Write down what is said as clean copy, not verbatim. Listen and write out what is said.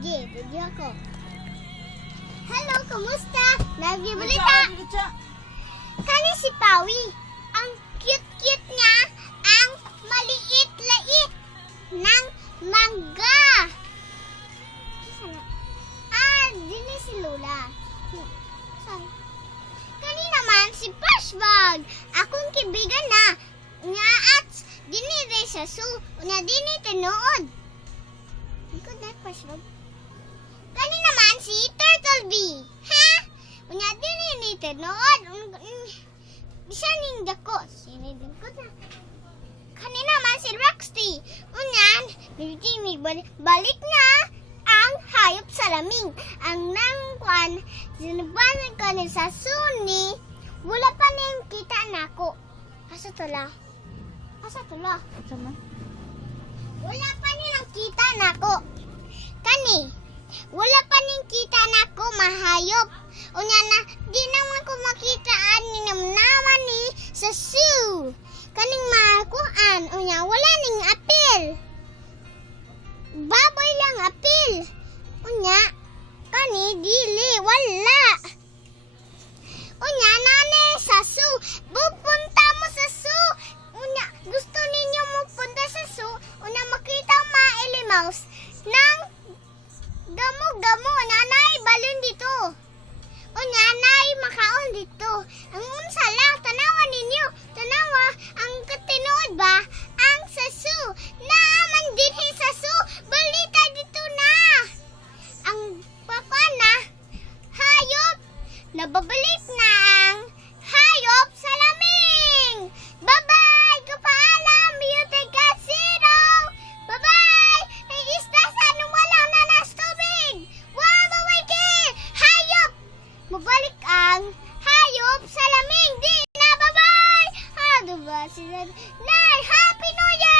Sige, video ako. Hello, kumusta? Nagbibalita. Kani si Pawi. Ang cute-cute niya. Ang maliit-lait ng mangga. Dini si Lola. Saan? Kani naman si Pushbag. Akong kibigan na. Nga at dini rin sa zoo. Una dini tinuod. Good night, Pushbag. Kani naman si Turtle Bee. Ha? Unya dini ni tinuod. Bisa ning dako. Sini dingkot na. Kani naman si Roxy. Unyan, balik na ang hayop sa laming. Ang nangkwan, sinubanan ko ni sa suni, wala pa niyang kita nako. Asa tula? Sama? Wala pa niyang kita nako. Kani, wala pa niyang kita nako mahayop. Unya na, di naman ko makitaan ni namnaman ni sa zoo. Kaning makuan, unya wala ning apil. Baboy lang apil. Unya, kani dili wala. Unya nane sa zoo. Pupunta mo sa zoo. Unya, gusto ninyo mo punta sa zoo. Unya makita Maeli Mouse nang gamo-gamo nanay balon dito. Unya nay makaon dito. Ang unsa lang tanawa ninyo. Tanawa ang katinuod ba ang sa zoo. Naaman dinhi sa zoo. Balita dito na. Ang pakana hayop nababalik na ang hayop sa laming. Bye-bye! Kapaalam! Beauty Cat Zero! Bye-bye! Ay isda sa anong walang nanas tubig! Wow! Bye-bye ki! Hayop! Mabalik ang hayop sa laming! Di na! Bye-bye! Diba sila? Nay! Happy New Year!